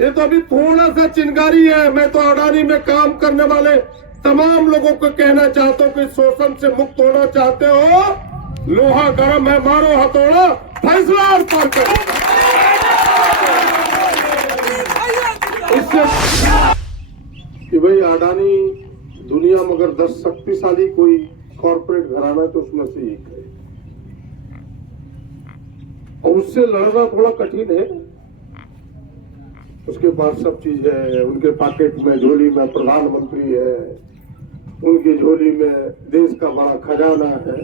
ये तो अभी थोड़ा सा चिंगारी है। मैं तो अडानी में काम करने वाले तमाम लोगों को कहना चाहता हूँ कि शोषण से मुक्त होना चाहते हो, लोहा गर्म है, मारो हथौड़ा, फैसला और पार करो। इससे कि भाई अडानी दुनिया में अगर 10 शक्तिशाली कोई कॉर्पोरेट घराना है तो उसमें से एक है, और उससे लड़ना थोड़ा कठिन है। उसके पास सब चीज है, उनके पॉकेट में, झोली में प्रधानमंत्री है, उनकी झोली में देश का बड़ा खजाना है।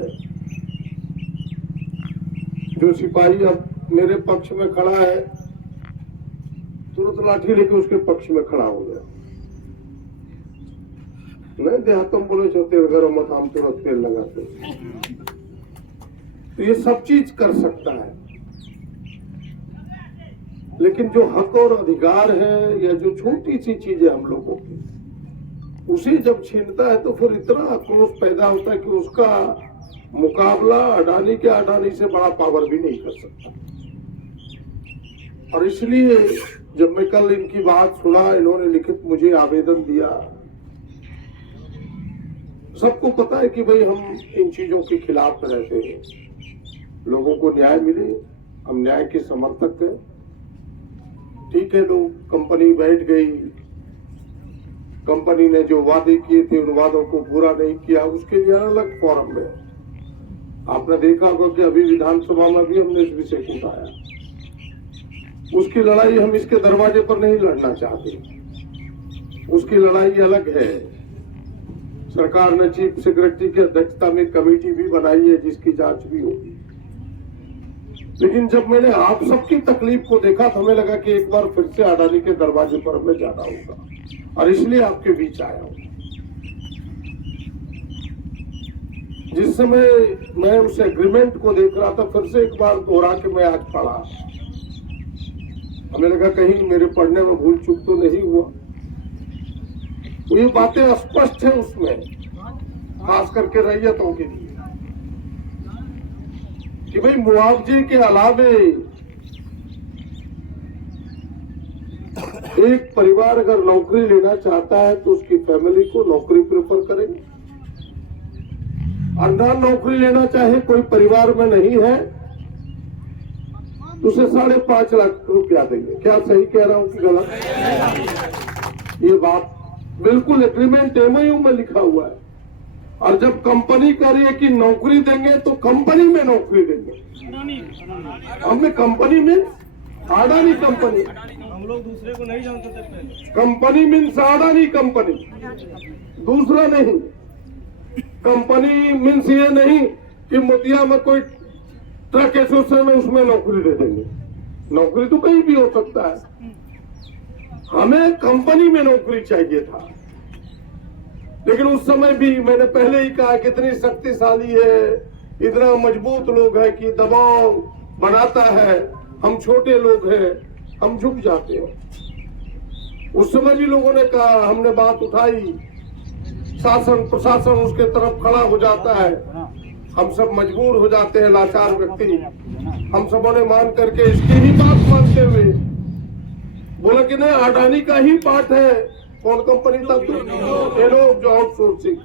जो सिपाही अब मेरे पक्ष में खड़ा है, तुरंत लाठी लेके उसके पक्ष में खड़ा हो गया। नहीं देहातों में बोले तेल गरम मत, हम तुरंत तेल लगाते। तो ये सब चीज कर सकता है, लेकिन जो हक और अधिकार है या जो छोटी सी चीज है हम लोगों की, उसे जब छीनता है तो फिर इतना आक्रोश पैदा होता है कि उसका मुकाबला अडानी से बड़ा पावर भी नहीं कर सकता। और इसलिए जब मैं कल इनकी बात सुना, इन्होंने लिखित मुझे आवेदन दिया, सबको पता है कि भाई हम इन चीजों के खिलाफ रहते हैं, लोगों को न्याय मिले, हम न्याय के समर्थक हैं। ठीक है, लोग कंपनी बैठ गई, कंपनी ने जो वादे किए थे उन वादों को पूरा नहीं किया, उसके लिए अलग फोरम में आपने देखा होगा कि अभी विधानसभा में भी हमने इस विषय को उठाया। उसकी लड़ाई हम इसके दरवाजे पर नहीं लड़ना चाहते, उसकी लड़ाई अलग है। सरकार ने चीफ सेक्रेटरी की अध्यक्षता में कमेटी भी बनाई है जिसकी जांच भी होगी। लेकिन जब मैंने आप सबकी तकलीफ को देखा तो हमें लगा कि एक बार फिर से अडानी के दरवाजे पर हमें जाना होगा, और इसलिए आपके बीच आया हूं। जिस समय मैं उस एग्रीमेंट को देख रहा था, फिर से एक बार दोहरा के मैं आज पढ़ा, हमें लगा कहीं मेरे पढ़ने में भूल चूक तो नहीं हुआ। तो ये बातें स्पष्ट है उसमें, खास करके रैयतों के लिए, कि भाई मुआवजे के अलावे एक परिवार अगर नौकरी लेना चाहता है तो उसकी फैमिली को नौकरी प्रेफर करेंगे, और ना नौकरी लेना चाहे, कोई परिवार में नहीं है तो उसे 5.5 लाख रुपया देंगे। क्या सही कह रहा हूं कि गलत? ये बात बिल्कुल एग्रीमेंट एमओयू में लिखा हुआ है। और जब कंपनी कह रही है कि नौकरी देंगे तो कंपनी में नौकरी देंगे। हमें कंपनी मीन्स अडानी कंपनी, हम लोग दूसरे को नहीं जानते थे पहले। कंपनी मीन्स अडानी कंपनी, दूसरा नहीं। कंपनी मीन्स ये नहीं कि मोतिया में कोई ट्रक एसोसिएशन है उसमें नौकरी दे देंगे। नौकरी तो कहीं भी हो सकता है, हमें कंपनी में नौकरी चाहिए था। लेकिन उस समय भी मैंने पहले ही कहा कितनी शक्तिशाली है, इतना मजबूत लोग है कि दबाव बनाता है, हम छोटे लोग हैं, हम झुक जाते हैं। उस समय भी लोगों ने कहा, हमने बात उठाई, शासन प्रशासन उसके तरफ खड़ा हो जाता है, हम सब मजबूर हो जाते हैं, लाचार व्यक्ति। हम सबों ने मान करके इसकी ही बात मानते हुए बोला कि नहीं, अडानी का ही पार्ट है। कौन कंपनी था? एनोप, जो आउटसोर्सिंग,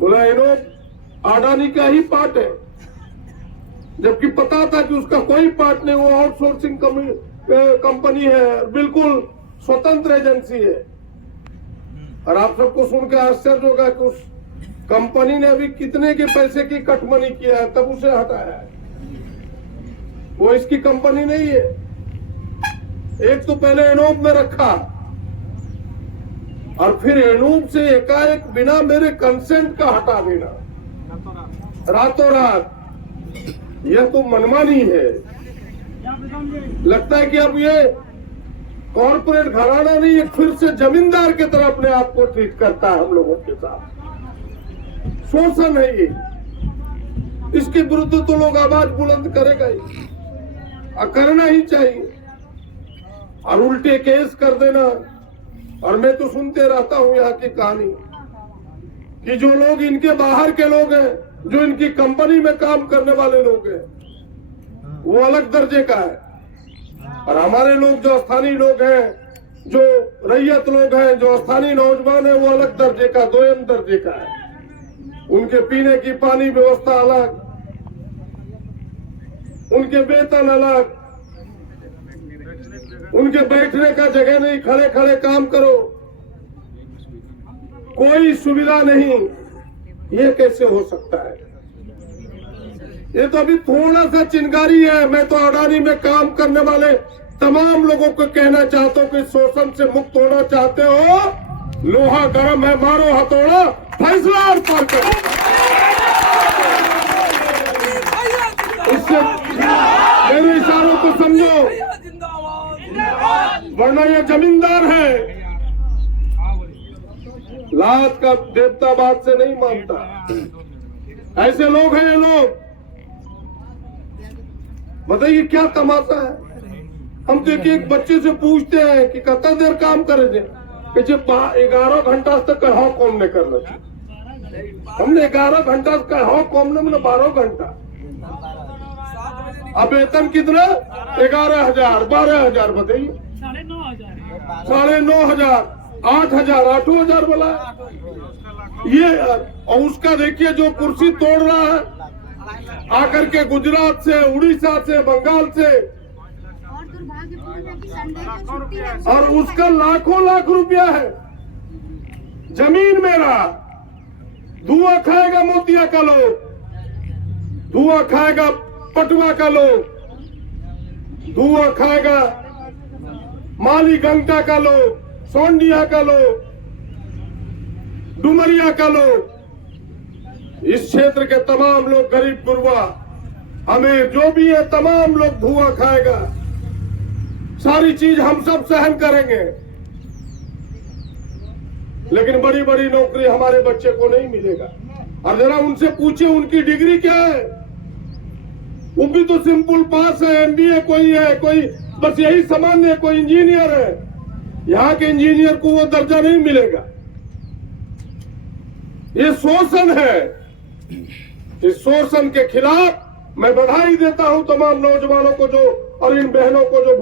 बोला एनोप अडानी का ही पार्ट है, जबकि पता था कि उसका कोई पार्ट नहीं, वो आउटसोर्सिंग कंपनी है, बिल्कुल स्वतंत्र एजेंसी है। और आप सबको सुनकर आश्चर्य होगा कि उस कंपनी ने अभी कितने के पैसे की कटमनी किया है, तब उसे हटाया है। वो इसकी कंपनी नहीं है। एक तो पहले एनोप में रखा, और फिर एनोप से एकाएक बिना मेरे कंसेंट का हटा देना, रातों रात। यह तो मनमानी है। लगता है कि अब ये कॉर्पोरेट घराना नहीं, ये फिर से जमींदार की तरह अपने आप को ट्रीट करता है हम लोगों के साथ। शोषण है ये, इसके विरुद्ध तो लोग आवाज बुलंद करेगा ही, और करना ही चाहिए। और उल्टे केस कर देना। और मैं तो सुनते रहता हूं यहाँ की कहानी कि जो लोग इनके बाहर के लोग हैं, जो इनकी कंपनी में काम करने वाले लोग हैं, वो अलग दर्जे का है, और हमारे लोग जो स्थानीय लोग हैं, जो रैयत लोग हैं, जो स्थानीय नौजवान है, वो अलग दर्जे का, दोयम दर्जे का है। उनके पीने की पानी व्यवस्था अलग, उनके वेतन अलग, उनके बैठने का जगह नहीं, खड़े खड़े काम करो, कोई सुविधा नहीं। ये कैसे हो सकता है? ये तो अभी थोड़ा सा चिंगारी है। मैं तो अडानी में काम करने वाले तमाम लोगों को कहना चाहता हूं कि शोषण से मुक्त होना चाहते हो, लोहा गर्म है, मारो हथौड़ा, फैसला और पार करो। इससे मेरे इशारों को समझो, वरना ये जमींदार है, लात का देवता बात से नहीं मानता। ऐसे लोग हैं ये लोग। बताइए क्या तमाशा है? हम तो एक बच्चे से पूछते हैं कि कितना देर काम करे थे, कि जब 11 घंटा तक कहा कौन ने करना चाहिए। हमने 11 घंटा कहा कौन ने, 12 घंटा। अब वेतन कितना? 11,000, 12,000। बताइए 9,500, 8,000, 8,000 बोला ये। और उसका देखिए जो कुर्सी तोड़ रहा है आकर के गुजरात से, उड़ीसा से, बंगाल से, और उसका लाखों लाख रुपया है। जमीन मेरा, धुआं खाएगा मोतिया का लोग, धुआं खाएगा पटवा का लोग, धुआं खाएगा माली गंगा का लोग, सोंडिया का लोग, डुमरिया का लोग। इस क्षेत्र के तमाम लोग, गरीब गुरबा अमीर जो भी है, तमाम लोग धुआं खाएगा। सारी चीज हम सब सहन करेंगे, लेकिन बड़ी बड़ी नौकरी हमारे बच्चे को नहीं मिलेगा। और जरा उनसे पूछे उनकी डिग्री क्या है? वो भी तो सिंपल पास है, MBA कोई है, कोई बस यही सामान्य, कोई इंजीनियर है। यहाँ के इंजीनियर को वो दर्जा नहीं मिलेगा। ये शोषण है। इस शोषण के खिलाफ मैं बधाई देता हूं तमाम नौजवानों को जो, और इन बहनों को जो